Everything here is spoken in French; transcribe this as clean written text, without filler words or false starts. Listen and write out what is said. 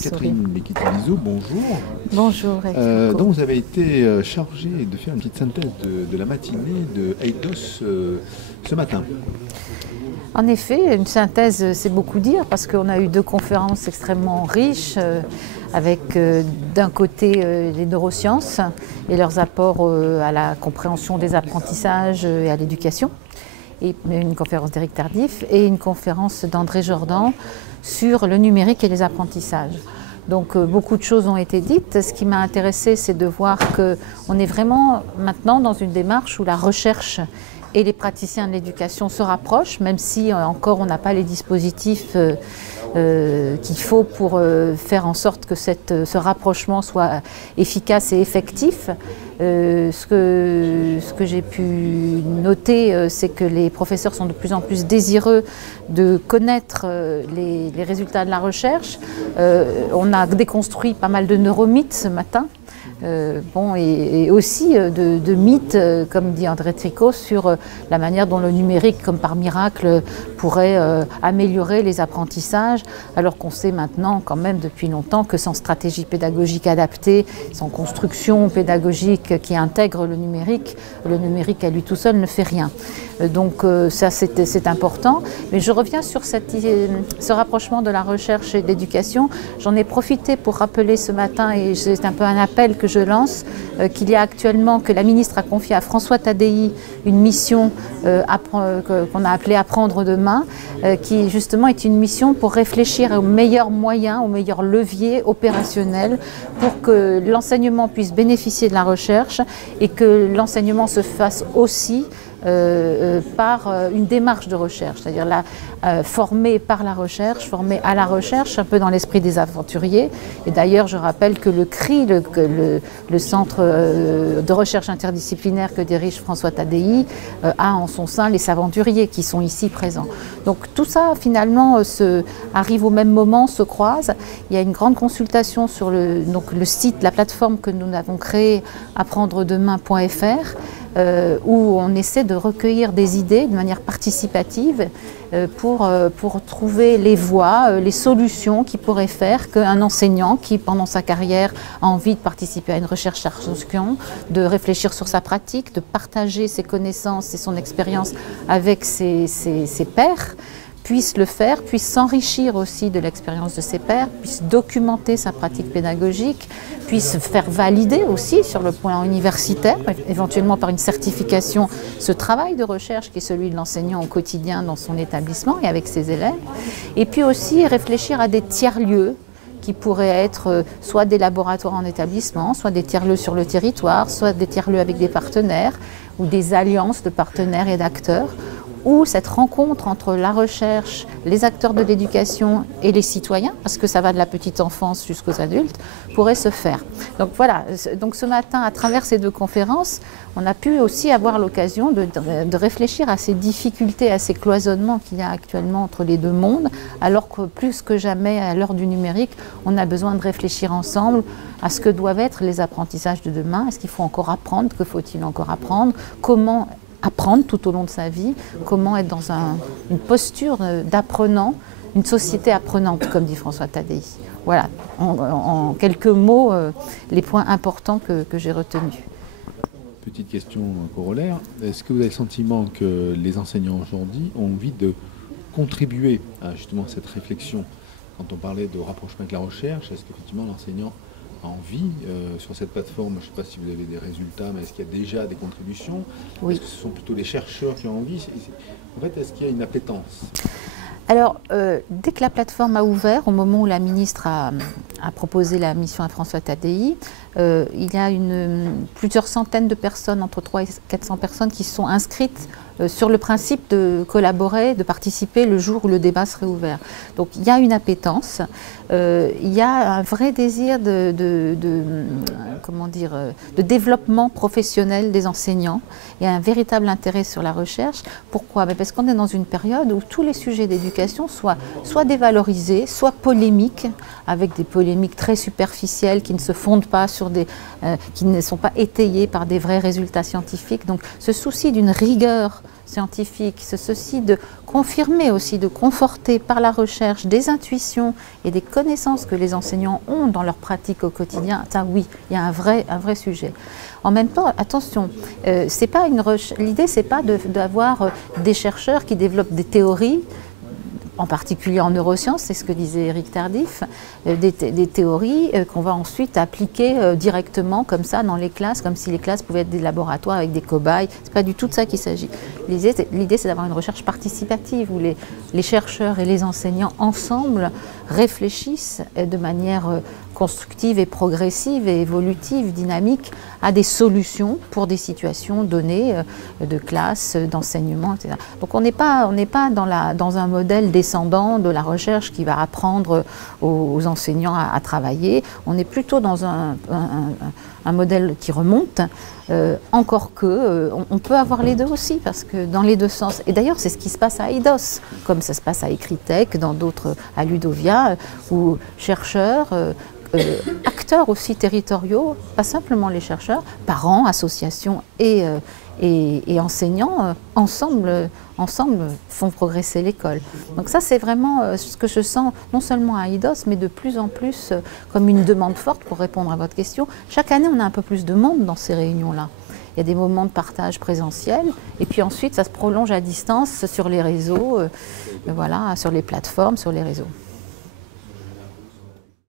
Catherine Lekitalizou, bonjour. Bonjour. Donc vous avez été chargée de faire une petite synthèse de la matinée de Eidos ce matin. En effet, une synthèse, c'est beaucoup dire, parce qu'on a eu deux conférences extrêmement riches, avec d'un côté les neurosciences et leurs apports à la compréhension des apprentissages et à l'éducation, et une conférence d'Éric Tardif, et une conférence d'André Jordan sur le numérique et les apprentissages. Donc beaucoup de choses ont été dites. Ce qui m'a intéressé, c'est de voir qu'on est vraiment maintenant dans une démarche où la recherche et les praticiens de l'éducation se rapprochent, même si encore on n'a pas les dispositifs qu'il faut pour faire en sorte que ce rapprochement soit efficace et effectif. Ce que j'ai pu noter, c'est que les professeurs sont de plus en plus désireux de connaître les résultats de la recherche. On a déconstruit pas mal de neuromythes ce matin. Et aussi de mythes, comme dit André Tricot, sur la manière dont le numérique, comme par miracle, pourrait améliorer les apprentissages, alors qu'on sait maintenant, quand même depuis longtemps, que sans stratégie pédagogique adaptée, sans construction pédagogique qui intègre le numérique à lui tout seul ne fait rien. Donc ça, c'est important. Mais je reviens sur ce rapprochement de la recherche et de l'éducation. J'en ai profité pour rappeler ce matin, et c'est un peu un appel que je lance, qu'il y a actuellement, que la ministre a confié à François Tadei une mission qu'on a appelée Apprendre demain, qui justement est une mission pour réfléchir aux meilleurs moyens, aux meilleurs leviers opérationnels pour que l'enseignement puisse bénéficier de la recherche et que l'enseignement se fasse aussi par une démarche de recherche, c'est-à-dire formée par la recherche, formée à la recherche, un peu dans l'esprit des aventuriers. Et d'ailleurs, je rappelle que le CRI, le centre de recherche interdisciplinaire que dirige François Tadei, a en son sein les aventuriers qui sont ici présents. Donc tout ça, finalement, arrive au même moment, se croise. Il y a une grande consultation sur le site, la plateforme que nous avons créée, apprendredemain.fr, où on essaie de recueillir des idées de manière participative pour trouver les voies, les solutions qui pourraient faire qu'un enseignant qui, pendant sa carrière, a envie de participer à une recherche-action, de réfléchir sur sa pratique, de partager ses connaissances et son expérience avec ses pairs, puisse le faire, puisse s'enrichir aussi de l'expérience de ses pairs, puisse documenter sa pratique pédagogique, puisse faire valider aussi sur le plan universitaire, éventuellement par une certification, ce travail de recherche qui est celui de l'enseignant au quotidien dans son établissement et avec ses élèves, et puis aussi réfléchir à des tiers-lieux qui pourraient être soit des laboratoires en établissement, soit des tiers-lieux sur le territoire, soit des tiers-lieux avec des partenaires, ou des alliances de partenaires et d'acteurs, où cette rencontre entre la recherche, les acteurs de l'éducation et les citoyens, parce que ça va de la petite enfance jusqu'aux adultes, pourrait se faire. Donc voilà, donc ce matin, à travers ces deux conférences, on a pu aussi avoir l'occasion de réfléchir à ces difficultés, à ces cloisonnements qu'il y a actuellement entre les deux mondes, alors que plus que jamais, à l'heure du numérique, on a besoin de réfléchir ensemble à ce que doivent être les apprentissages de demain. Est-ce qu'il faut encore apprendre? Que faut-il encore apprendre? Comment apprendre tout au long de sa vie, comment être dans une posture d'apprenant, une société apprenante, comme dit François Tadei. Voilà, en quelques mots, les points importants que j'ai retenus. Petite question corollaire, est-ce que vous avez le sentiment que les enseignants aujourd'hui ont envie de contribuer à justement cette réflexion? Quand on parlait de rapprochement avec la recherche, est-ce qu'effectivement l'enseignant a envie sur cette plateforme? Je ne sais pas si vous avez des résultats, mais est-ce qu'il y a déjà des contributions? Oui. Est-ce que ce sont plutôt les chercheurs qui ont envie? En fait, est-ce qu'il y a une appétence? Alors, dès que la plateforme a ouvert, au moment où la ministre a proposé la mission à François Tadei, il y a plusieurs centaines de personnes, entre 300 et 400 personnes qui se sont inscrites sur le principe de collaborer, de participer le jour où le débat serait ouvert. Donc il y a une appétence, il y a un vrai désir de développement professionnel des enseignants. Il y a un véritable intérêt sur la recherche. Pourquoi? Parce qu'on est dans une période où tous les sujets d'éducation soient soit dévalorisés, soit polémiques, avec des polémiques très superficielles qui ne se fondent pas sur qui ne sont pas étayées par des vrais résultats scientifiques. Donc ce souci d'une rigueur scientifique, c'est ceci de confirmer aussi, de conforter par la recherche des intuitions et des connaissances que les enseignants ont dans leur pratique au quotidien. Ça, oui, il y a un vrai sujet. En même temps, attention, l'idée, c'est pas d'avoir des chercheurs qui développent des théories, en particulier en neurosciences, c'est ce que disait Éric Tardif, des théories qu'on va ensuite appliquer directement comme ça dans les classes, comme si les classes pouvaient être des laboratoires avec des cobayes. C'est pas du tout de ça qu'il s'agit. L'idée, c'est d'avoir une recherche participative où les chercheurs et les enseignants ensemble réfléchissent de manière constructive et progressive et évolutive, dynamique, à des solutions pour des situations données de classe, d'enseignement, etc. Donc on n'est pas dans un modèle descendant de la recherche qui va apprendre aux enseignants à travailler. On est plutôt dans un modèle qui remonte, encore que on peut avoir les deux aussi, parce que dans les deux sens, et d'ailleurs c'est ce qui se passe à Eidos, comme ça se passe à Ecritech, dans d'autres, à Ludovia, où chercheurs, acteurs aussi territoriaux, pas simplement les chercheurs, parents, associations et enseignants, ensemble font progresser l'école. Donc ça, c'est vraiment ce que je sens, non seulement à Eidos, mais de plus en plus comme une demande forte pour répondre à votre question. Chaque année, on a un peu plus de monde dans ces réunions-là. Il y a des moments de partage présentiel, et puis ensuite, ça se prolonge à distance sur les réseaux, voilà, sur les plateformes, sur les réseaux.